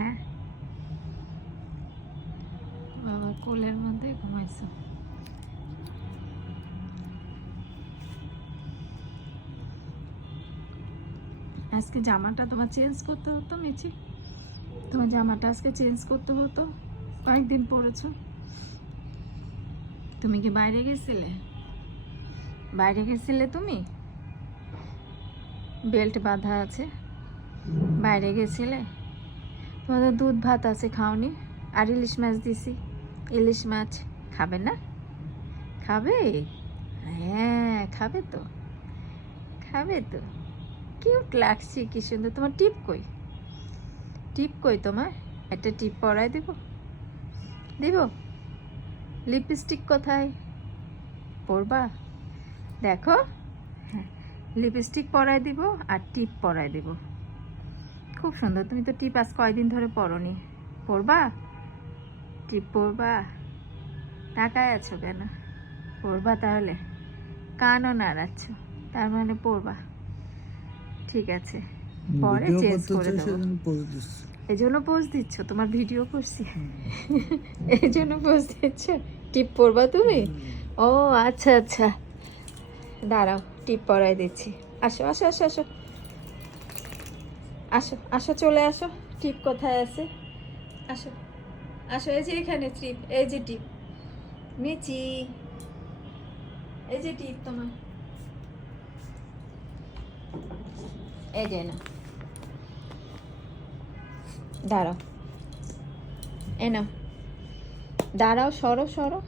হ্যাঁ বাবা কোলের মধ্যে ঘুমাইছো। আজকে জামাটা তোমার চেঞ্জ করতে হতো মিচি, তোমার জামাটা আজকে চেঞ্জ করতে হতো, কয়েকদিন পরেছো। তুমি কি বাইরে গেছিলে? বাইরে গেছিলে তুমি? বেল্ট বাঁধা আছে, বাইরে গেছিলে? তোমাদের দুধ ভাত আছে, খাওনি? আর ইলিশ মাছ দিছি, ইলিশ মাছ খাবে না? খাবে? হ্যাঁ খাবে তো, খাবে তো। কিউট লাগছে, কি সুন্দর। তোমার টিপ কই? টিপ কই তোমার? একটা টিপ পরায় দেব? দিব? লিপস্টিক কোথায়? পরবা? দেখো, হ্যাঁ লিপস্টিক পরায় দিব আর টিপ পরায় দেব। খুব সুন্দর। তুমি তো টিপ আজ কয়দিন ধরে পরনি, পরবা? টিপ পরবা? তাকায় আছো কেন? পরবা তাহলে? কানও নাড়াচ্ছ, তার মানে পরবা। ঠিক আছে, পরে চেঞ্জ করে দেবো। এই জন্য পোজ দিচ্ছ? তোমার ভিডিও করছি এই জন্য পোজ দিচ্ছ? টিপ পরবা তুমি? ও আচ্ছা আচ্ছা, দাঁড়াও টিপ পরাই দিচ্ছি। আসো আসো আসো আসো আসো আসো, চলে আসো। টিপ কোথায় আছে? আসো আসো, এই যে এখানে টিপ, এই যে টিপ মিচি, এই যে টিপ তোমার, এই যে না। দাঁড়াও, এ নাও, দাঁড়াও, সরো সরো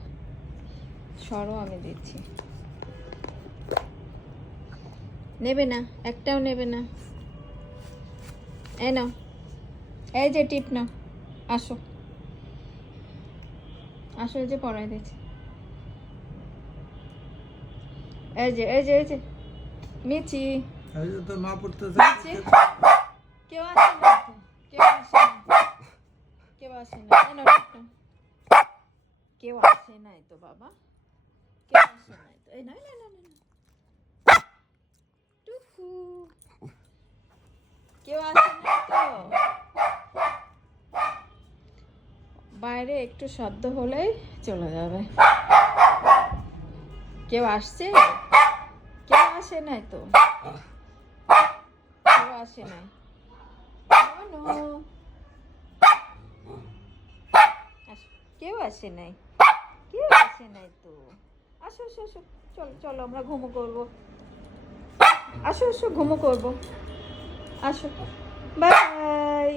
সরো, আমি দিচ্ছি। নেবে না? একটাও নেবে না? এ নাও, এই যে টিপ নাও। আসো আসো, এই যে পরাই দিচ্ছি। এই যে এই যে এই যে মিচি, তো মা পড়তে মিচি, কেউ আসে না তো, কেউ আসে না, কেউ আসে না। এ নাও টিপ নাও। কেউ আসে নাই তো বাবা, কেউ আসে নাই তো। এই না না না না, টুকু, কেউ আসে নাই তো। বাইরে একটু শব্দ হলেই চলে যাবে। কেউ আসছে? কেউ আসে নাই তো, কেউ আসে নাই। কেউ আসে নাই, কেউ আসে নাই তো। আসো আসো আসো, চলো চলো, আমরা ঘুমো করবো। আসো আসো, ঘুমো করবো। আসো, বাই।